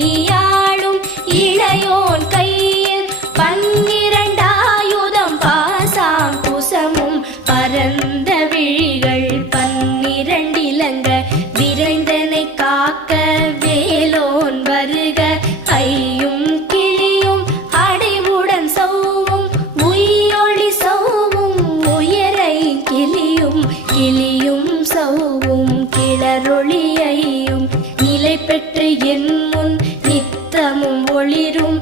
மெய்யாளும் இளையோன் கையில் 12 பாசாம் குசமும் பரந்த விழிகள் 12 இலங்க விரைந்தனை காக்க வேலோன் வருக ஐயும் கிளியும் அடைவுடன் சௌவும் உயிரொளி சௌவும் உயரை கிளியும் கிளியும் சௌவும் கிளரொளியையும் நிலை பெற்று என் முன் நித்தமும் ஒளிரும்